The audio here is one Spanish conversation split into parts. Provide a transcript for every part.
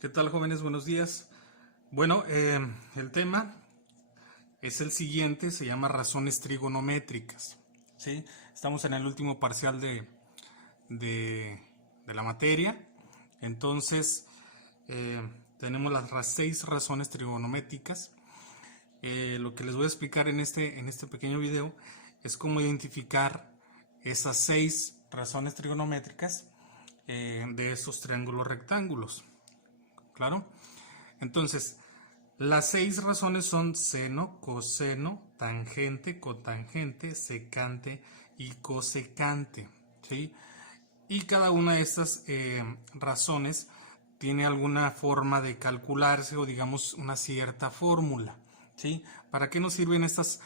¿Qué tal, jóvenes? Buenos días. Bueno, el tema es el siguiente, se llama razones trigonométricas. ¿Sí? Estamos en el último parcial de la materia. Entonces, tenemos las 6 razones trigonométricas. Lo que les voy a explicar en este pequeño video es cómo identificar esas 6 razones trigonométricas de esos triángulos rectángulos. ¿Claro? Entonces, las 6 razones son seno, coseno, tangente, cotangente, secante y cosecante. ¿Sí? Y cada una de estas razones tiene alguna forma de calcularse o digamos una cierta fórmula. ¿Sí? ¿Para qué nos sirven estas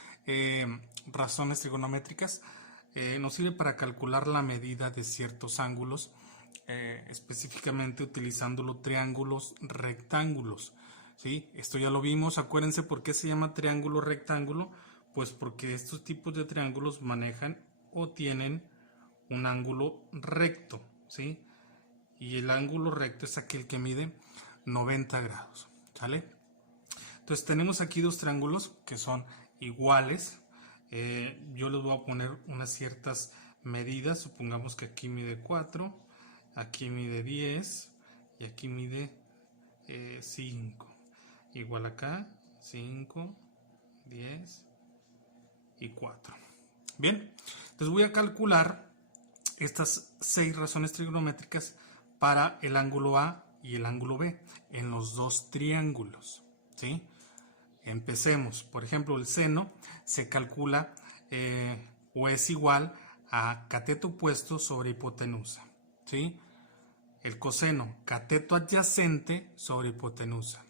razones trigonométricas? Nos sirve para calcular la medida de ciertos ángulos, específicamente utilizando los triángulos rectángulos. ¿Sí? Esto ya lo vimos. Acuérdense por qué se llama triángulo rectángulo, pues porque estos tipos de triángulos manejan o tienen un ángulo recto, ¿sí? Y el ángulo recto es aquel que mide 90 grados, ¿sale? Entonces tenemos aquí dos triángulos que son iguales. Yo les voy a poner unas ciertas medidas. Supongamos que aquí mide 4, aquí mide 10 y aquí mide 5. Igual acá, 5, 10 y 4. Bien, entonces voy a calcular estas 6 razones trigonométricas para el ángulo A y el ángulo B en los dos triángulos, ¿sí? Empecemos. Por ejemplo, el seno se calcula o es igual a cateto opuesto sobre hipotenusa, ¿sí? El coseno, cateto adyacente sobre hipotenusa.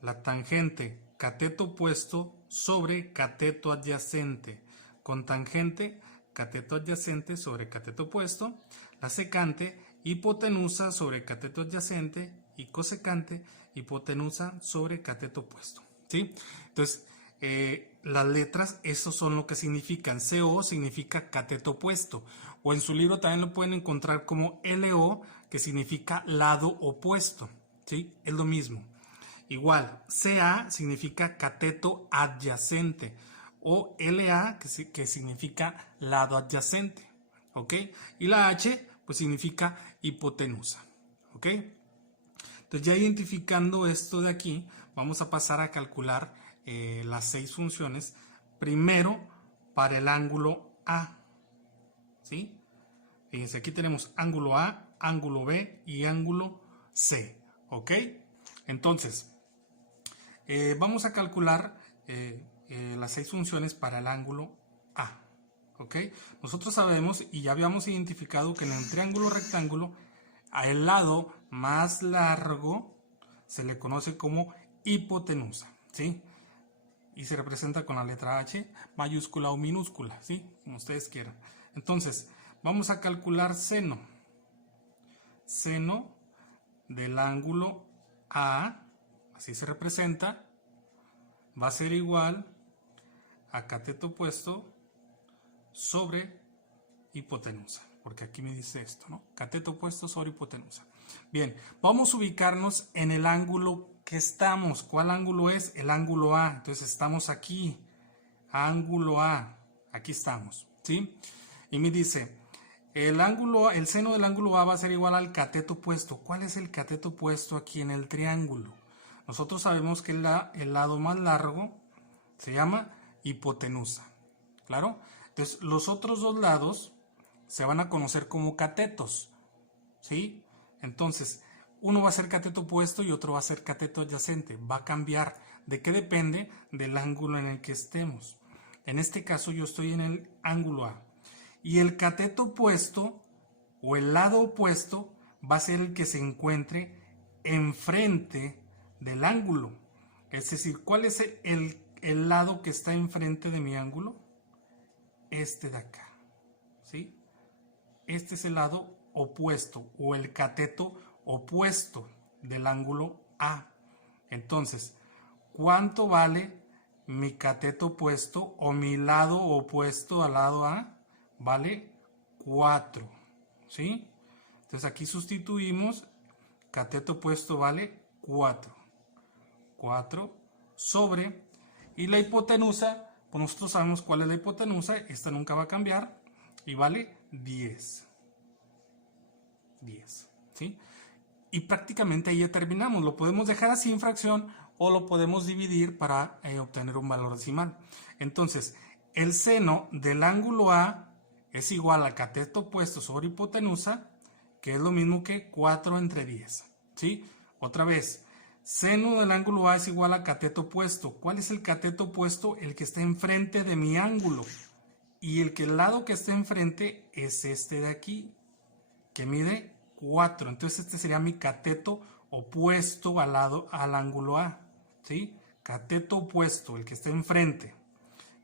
La tangente, cateto opuesto sobre cateto adyacente. Con tangente, cateto adyacente sobre cateto opuesto. La secante, hipotenusa sobre cateto adyacente. Y cosecante, hipotenusa sobre cateto opuesto. ¿Sí? Entonces, las letras, eso son lo que significan. CO significa cateto opuesto. O en su libro también lo pueden encontrar como LO, que significa lado opuesto. ¿Sí? Es lo mismo. Igual, CA significa cateto adyacente o LA que significa lado adyacente, ¿ok? Y la H pues significa hipotenusa, ¿ok? Entonces ya identificando esto de aquí, vamos a pasar a calcular las 6 funciones. Primero para el ángulo A, ¿sí? Fíjense, aquí tenemos ángulo A, ángulo B y ángulo C, ¿ok? Entonces, vamos a calcular las 6 funciones para el ángulo A. ¿Ok? Nosotros sabemos y ya habíamos identificado que en el triángulo rectángulo, al lado más largo se le conoce como hipotenusa. ¿Sí? Y se representa con la letra H, mayúscula o minúscula, ¿sí? Como ustedes quieran. Entonces, vamos a calcular seno. Seno del ángulo A, así se representa, va a ser igual a cateto opuesto sobre hipotenusa, porque aquí me dice esto, ¿no? Cateto opuesto sobre hipotenusa. Bien, vamos a ubicarnos en el ángulo que estamos. ¿Cuál ángulo es? El ángulo A. Entonces estamos aquí, ángulo A, aquí estamos, ¿sí? Y me dice, el seno del ángulo A va a ser igual al cateto opuesto. ¿Cuál es el cateto opuesto aquí en el triángulo? Nosotros sabemos que el lado más largo se llama hipotenusa, ¿claro? Entonces, los otros dos lados se van a conocer como catetos, ¿sí? Entonces, uno va a ser cateto opuesto y otro va a ser cateto adyacente. Va a cambiar. ¿De qué depende? Del ángulo en el que estemos. En este caso, yo estoy en el ángulo A. Y el cateto opuesto o el lado opuesto va a ser el que se encuentre enfrente del ángulo. Es decir, ¿cuál es el lado que está enfrente de mi ángulo? Este de acá, ¿sí? Este es el lado opuesto o el cateto opuesto del ángulo A. Entonces, ¿cuánto vale mi cateto opuesto o mi lado opuesto al lado A? Vale 4, ¿sí? Entonces aquí sustituimos cateto opuesto vale 4. 4 sobre, y la hipotenusa, pues nosotros sabemos cuál es la hipotenusa, esta nunca va a cambiar, y vale 10. 10, ¿sí? Y prácticamente ahí ya terminamos. Lo podemos dejar así en fracción o lo podemos dividir para obtener un valor decimal. Entonces, el seno del ángulo A es igual a cateto opuesto sobre hipotenusa, que es lo mismo que 4 entre 10, ¿sí? Otra vez, seno del ángulo A es igual a cateto opuesto. ¿Cuál es el cateto opuesto? El que está enfrente de mi ángulo. Y el lado que está enfrente es este de aquí, que mide 4. Entonces este sería mi cateto opuesto al ángulo A, ¿sí? Cateto opuesto, el que está enfrente,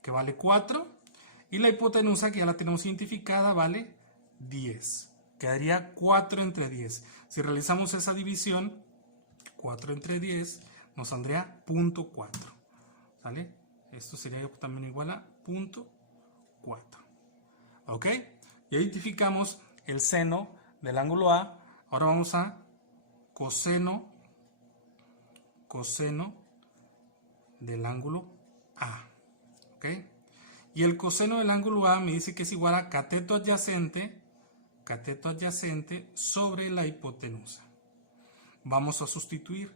que vale 4. Y la hipotenusa, que ya la tenemos identificada, vale 10. Quedaría 4 entre 10. Si realizamos esa división, 4 entre 10 nos saldría 0.4. ¿Sale? Esto sería también igual a 0.4. ¿Ok? Y identificamos el seno del ángulo A. Ahora vamos a coseno del ángulo A. ¿Ok? Y el coseno del ángulo A me dice que es igual a cateto adyacente sobre la hipotenusa. Vamos a sustituir.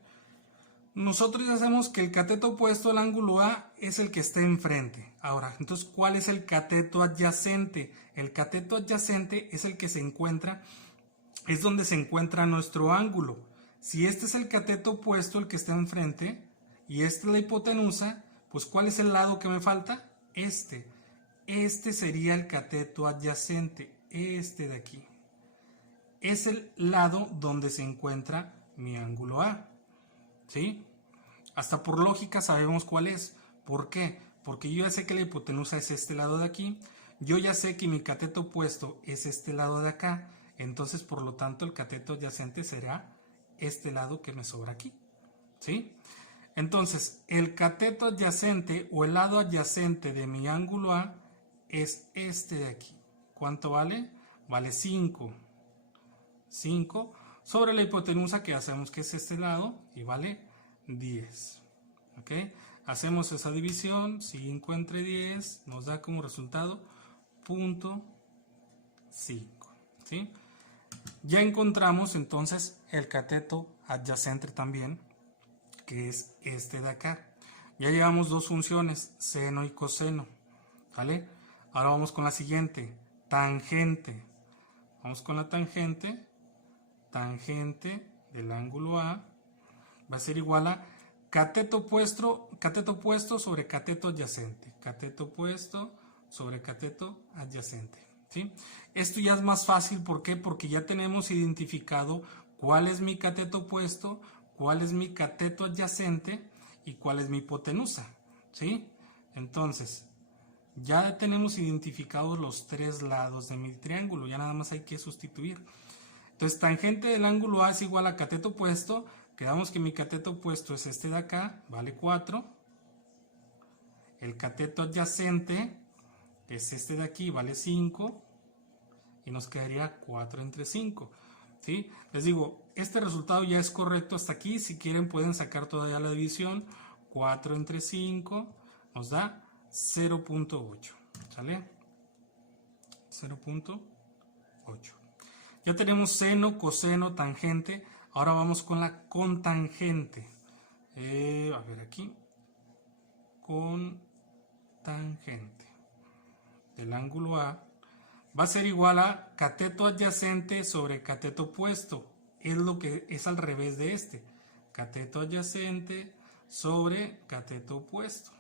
Nosotros ya sabemos que el cateto opuesto al ángulo A es el que está enfrente. Ahora, entonces, ¿cuál es el cateto adyacente? El cateto adyacente es el que se encuentra, es donde se encuentra nuestro ángulo. Si este es el cateto opuesto, el que está enfrente, y esta es la hipotenusa, pues ¿cuál es el lado que me falta? Este. Este sería el cateto adyacente, este de aquí. Es el lado donde se encuentra mi ángulo A. ¿Sí? Hasta por lógica sabemos cuál es. ¿Por qué? Porque yo ya sé que la hipotenusa es este lado de aquí. Yo ya sé que mi cateto opuesto es este lado de acá. Entonces, por lo tanto, el cateto adyacente será este lado que me sobra aquí. ¿Sí? Entonces, el cateto adyacente o el lado adyacente de mi ángulo A es este de aquí. ¿Cuánto vale? Vale 5. 5 sobre la hipotenusa, que ya sabemos que es este lado, y vale 10. ¿Ok? Hacemos esa división, 5 entre 10 nos da como resultado 0.5. ¿Sí? Ya encontramos entonces el cateto adyacente también, que es este de acá. Ya llevamos dos funciones, seno y coseno. ¿Vale? Ahora vamos con la siguiente, tangente. Vamos con la tangente. Tangente del ángulo A va a ser igual a cateto opuesto sobre cateto adyacente. Cateto opuesto sobre cateto adyacente. ¿Sí? Esto ya es más fácil, ¿por qué? Porque ya tenemos identificado cuál es mi cateto opuesto, cuál es mi cateto adyacente y cuál es mi hipotenusa. ¿Sí? Entonces, ya tenemos identificados los tres lados de mi triángulo, ya nada más hay que sustituir. Entonces, tangente del ángulo A es igual a cateto opuesto. Quedamos que mi cateto opuesto es este de acá, vale 4. El cateto adyacente es este de aquí, vale 5. Y nos quedaría 4 entre 5. ¿Sí? Les digo, este resultado ya es correcto hasta aquí. Si quieren pueden sacar todavía la división. 4 entre 5 nos da 0.8. ¿Sale? 0.8. Ya tenemos seno, coseno, tangente. Ahora vamos con la cotangente. A ver aquí. Cotangente del ángulo A va a ser igual a cateto adyacente sobre cateto opuesto. Es lo que es al revés de este. Cateto adyacente sobre cateto opuesto.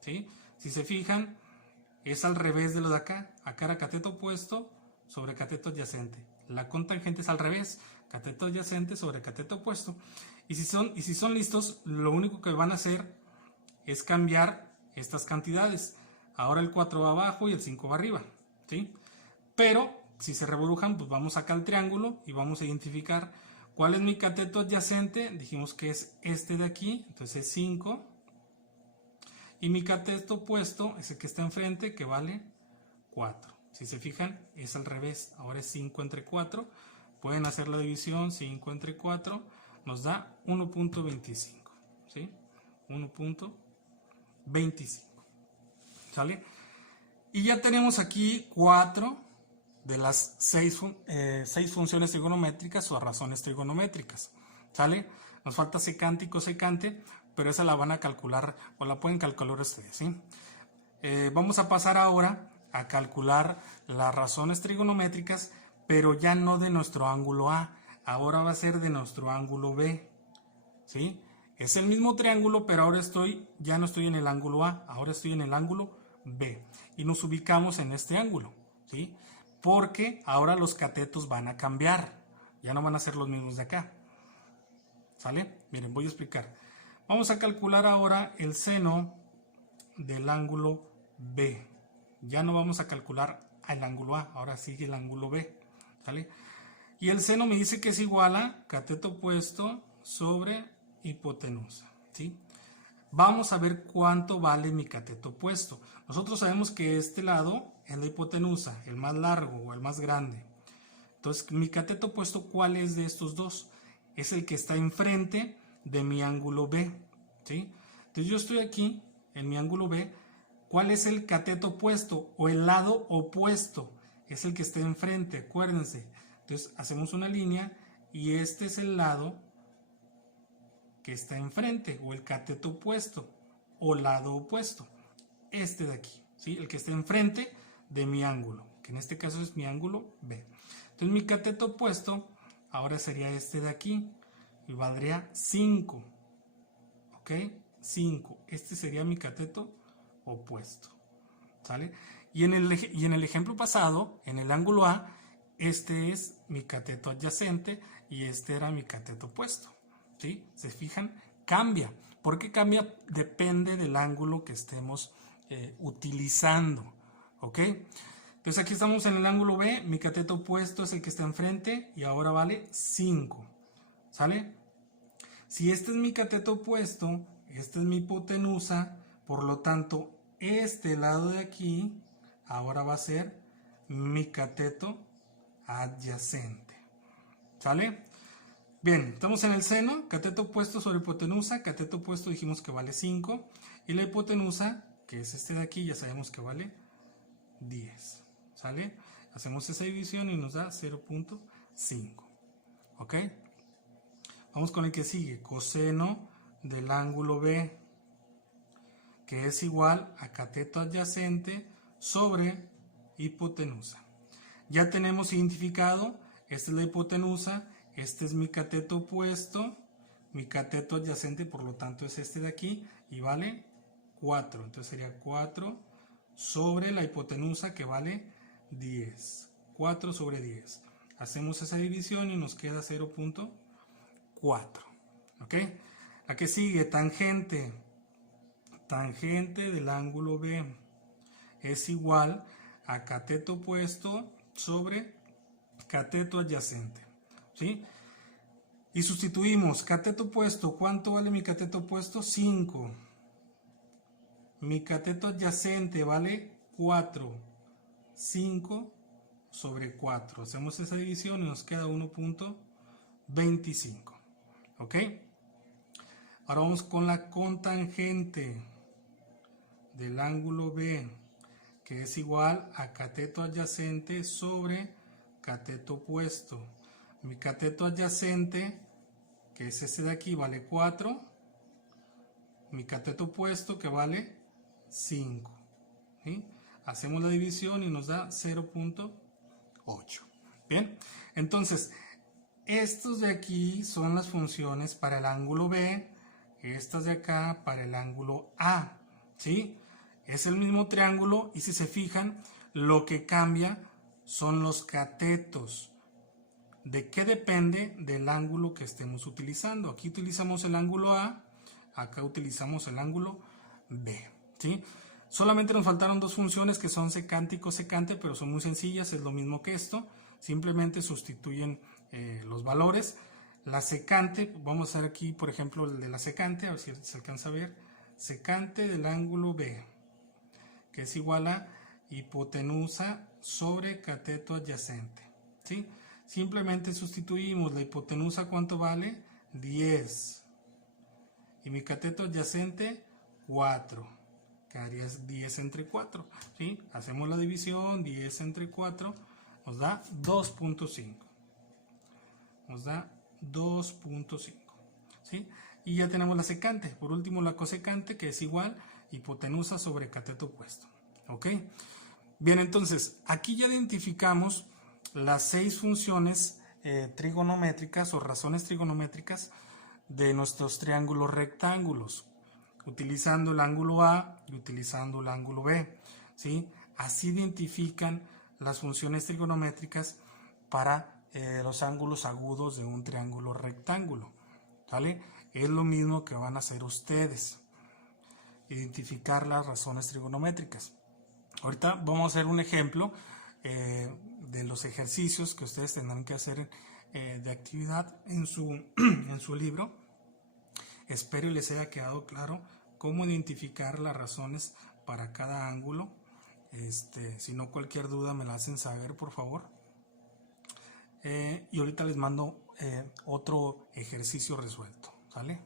¿Sí? Si se fijan, es al revés de lo de acá. Acá era cateto opuesto sobre cateto adyacente. La cotangente es al revés, cateto adyacente sobre cateto opuesto. Y si son listos, lo único que van a hacer es cambiar estas cantidades. Ahora el 4 va abajo y el 5 va arriba. ¿Sí? Pero si se reburujan, pues vamos acá al triángulo y vamos a identificar cuál es mi cateto adyacente. Dijimos que es este de aquí, entonces es 5. Y mi cateto opuesto es el que está enfrente, que vale 4. Si se fijan, es al revés. Ahora es 5 entre 4. Pueden hacer la división, 5 entre 4. nos da 1.25, ¿sí? 1.25, ¿sale? Y ya tenemos aquí 4 de las 6 funciones trigonométricas o razones trigonométricas, ¿sale? Nos falta secante y cosecante, pero esa la van a calcular o la pueden calcular ustedes, ¿sí? Vamos a pasar ahora a calcular las razones trigonométricas, pero ya no de nuestro ángulo A, ahora va a ser de nuestro ángulo B, ¿sí? Es el mismo triángulo, pero ahora ya no estoy en el ángulo A, ahora estoy en el ángulo B y nos ubicamos en este ángulo, ¿sí? Porque ahora los catetos van a cambiar, ya no van a ser los mismos de acá, ¿sale? Miren, voy a explicar. Vamos a calcular ahora el seno del ángulo B. Ya no vamos a calcular el ángulo A, ahora sigue el ángulo B, ¿sale? Y el seno me dice que es igual a cateto opuesto sobre hipotenusa, ¿sí? Vamos a ver cuánto vale mi cateto opuesto. Nosotros sabemos que este lado es la hipotenusa, el más largo o el más grande. Entonces, mi cateto opuesto, ¿cuál es de estos dos? Es el que está enfrente de mi ángulo B, ¿sí? Entonces, yo estoy aquí en mi ángulo B. ¿Cuál es el cateto opuesto o el lado opuesto? Es el que está enfrente, acuérdense. Entonces, hacemos una línea y este es el lado que está enfrente, o el cateto opuesto, o lado opuesto, este de aquí, ¿sí? El que está enfrente de mi ángulo, que en este caso es mi ángulo B. Entonces mi cateto opuesto ahora sería este de aquí, y valdría 5, ¿ok? 5, este sería mi cateto opuesto, ¿sale? Y en el ejemplo pasado, en el ángulo A, este es mi cateto adyacente y este era mi cateto opuesto, ¿sí? ¿Se fijan? Cambia. ¿Por qué cambia? Depende del ángulo que estemos utilizando, ¿ok? Entonces aquí estamos en el ángulo B, mi cateto opuesto es el que está enfrente y ahora vale 5, ¿sale? Si este es mi cateto opuesto, esta es mi hipotenusa, por lo tanto, este lado de aquí ahora va a ser mi cateto adyacente, ¿sale? Bien, estamos en el seno, cateto opuesto sobre hipotenusa, cateto opuesto dijimos que vale 5, y la hipotenusa, que es este de aquí, ya sabemos que vale 10, ¿sale? Hacemos esa división y nos da 0.5, ¿ok? Vamos con el que sigue, coseno del ángulo B, que es igual a cateto adyacente sobre hipotenusa. Ya tenemos identificado, esta es la hipotenusa, este es mi cateto opuesto, mi cateto adyacente, por lo tanto es este de aquí, y vale 4. Entonces sería 4 sobre la hipotenusa, que vale 10. 4 sobre 10. Hacemos esa división y nos queda 0.4. ¿Ok? La que sigue, tangente. Tangente del ángulo B es igual a cateto opuesto sobre cateto adyacente, ¿sí? Y sustituimos cateto opuesto. ¿Cuánto vale mi cateto opuesto? 5. Mi cateto adyacente vale 4. 5 sobre 4. Hacemos esa división y nos queda 1.25. ¿Ok? Ahora vamos con la cotangente del ángulo B, que es igual a cateto adyacente sobre cateto opuesto. Mi cateto adyacente, que es este de aquí, vale 4. Mi cateto opuesto, que vale 5. ¿Sí? Hacemos la división y nos da 0.8. Bien, entonces, estos de aquí son las funciones para el ángulo B, estas de acá para el ángulo A, ¿sí? Es el mismo triángulo y si se fijan, lo que cambia son los catetos. ¿De qué depende? Del ángulo que estemos utilizando. Aquí utilizamos el ángulo A, acá utilizamos el ángulo B, ¿sí? Solamente nos faltaron dos funciones que son secante y cosecante, pero son muy sencillas, es lo mismo que esto. Simplemente sustituyen los valores. La secante, vamos a ver aquí, por ejemplo, el de la secante, a ver si se alcanza a ver. Secante del ángulo B, que es igual a hipotenusa sobre cateto adyacente, ¿sí? Simplemente sustituimos la hipotenusa, ¿cuánto vale? 10. Y mi cateto adyacente, 4. Quedaría 10 entre 4. ¿Sí? Hacemos la división, 10 entre 4 nos da 2.5. Nos da 2.5. ¿Sí? Y ya tenemos la secante. Por último, la cosecante, que es igual hipotenusa sobre cateto opuesto. ¿Ok? Bien, entonces, aquí ya identificamos las 6 funciones trigonométricas o razones trigonométricas de nuestros triángulos rectángulos, utilizando el ángulo A y utilizando el ángulo B. ¿Sí? Así identifican las funciones trigonométricas para los ángulos agudos de un triángulo rectángulo. ¿Vale? Es lo mismo que van a hacer ustedes, identificar las razones trigonométricas. Ahorita vamos a hacer un ejemplo de los ejercicios que ustedes tendrán que hacer de actividad en su libro. Espero les haya quedado claro cómo identificar las razones para cada ángulo. Si no, cualquier duda me la hacen saber, por favor. Y ahorita les mando otro ejercicio resuelto, ¿sale?